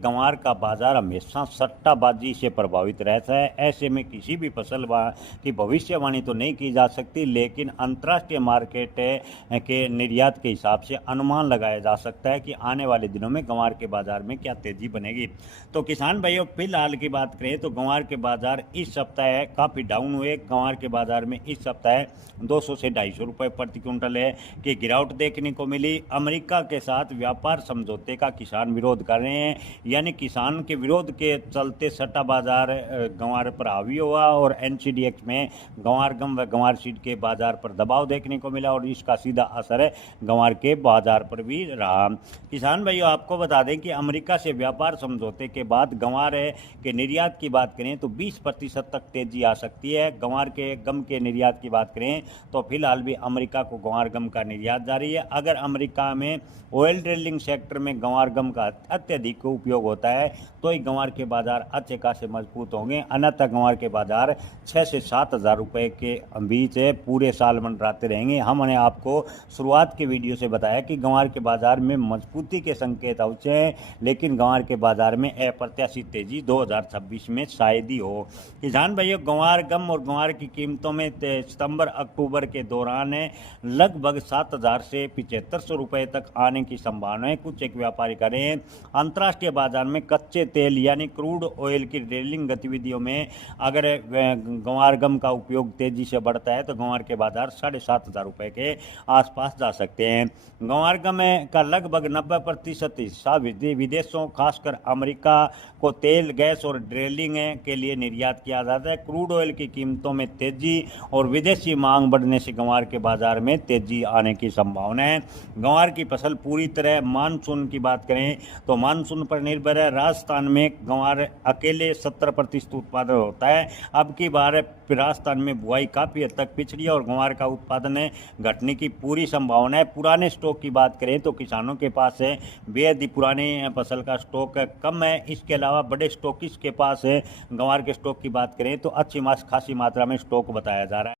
गंवार का बाजार हमेशा सट्टाबाजी से प्रभावित रहता है। ऐसे में किसी भी फसल की भविष्यवाणी तो नहीं की जा सकती, लेकिन अंतर्राष्ट्रीय मार्केट के निर्यात के हिसाब से अनुमान लगाया जा सकता है कि आने वाले दिनों में गंवार के बाजार में क्या तेजी बनेगी। तो किसान भाइयों, फिलहाल की बात करें तो गंवार के बाजार इस सप्ताह काफ़ी डाउन हुए। गंवार के बाजार में इस सप्ताह 200 से 250 रुपये प्रति क्विंटल की गिरावट देखने को मिली। अमेरिका के साथ व्यापार समझौते का किसान विरोध कर रहे हैं, यानी किसान के विरोध के चलते सट्टा बाजार गंवार पर हावी हुआ और एनसीडीएक्स में गंवार गम व गंवार सीड के बाजार पर दबाव देखने को मिला और इसका सीधा असर गंवार के बाजार पर भी रहा। किसान भाइयों, आपको बता दें कि अमेरिका से व्यापार समझौते के बाद गंवार के निर्यात की बात करें तो 20% तक तेजी आ सकती है। गंवार के गम के निर्यात की बात करें तो फिलहाल भी अमेरिका को गंवार गम का निर्यात जारी है। अगर अमेरिका में ऑयल ड्रिलिंग सेक्टर में गंवार गम का अत्यधिक उपयोग होता है तो ही गंवार के बाजार अच्छे खासे मजबूत होंगे, अन्यथा गंवार के बाजार 6 से 7 हज़ार रुपये के बीच पूरे साल मंडराते रहेंगे। हमने आपको शुरुआत के वीडियो से बताया कि गंवार के बाजार में मजबूती के संकेत अवश्य हैं, लेकिन गंवार के बाजार में अप्रत्याशित तेजी 2026 में शायद ही हो। किसान भाइयों, गंवार गम और गंवार की कीमतों में सितंबर अक्टूबर के दौरान लगभग 7,000 से 7,500 रुपये तक आने की संभावना है। कुछ एक व्यापारी करें अंतर्राष्ट्रीय बाजार में कच्चे तेल यानी क्रूड ऑयल की ड्रिलिंग गतिविधियों में अगर गंवार गम का उपयोग तेजी से बढ़ता है तो गंवार के बाजार 7,500 रुपये के आसपास जा सकते हैं। गंवार गम का लगभग 90% हिस्सा विदेशों खासकर अमेरिका को तेल, गैस और ड्रिलिंग के लिए निर्यात किया जाता है। क्रूड ऑयल की कीमतों में तेजी और विदेशी मांग बढ़ने से गंवार के बाजार में तेजी आने की संभावना है। गंवार की फसल पूरी तरह मानसून की बात करें तो मानसून पर निर्भर है। राजस्थान में गंवार अकेले 70% उत्पादन होता है। अब की बार राजस्थान में बुआई काफ़ी हद तक पिछड़ी है और गंवार का उत्पादन घटने की पूरी संभावना है। पुराने स्टॉक की बात करें तो किसानों के पास बेहद ही पुरानी फसल का स्टॉक कम है। इसके अलावा बड़े स्टॉकिस्ट के पास गंवार के स्टॉक की बात करें तो अच्छी खासी मात्रा में स्टॉक बताया जा रहा है।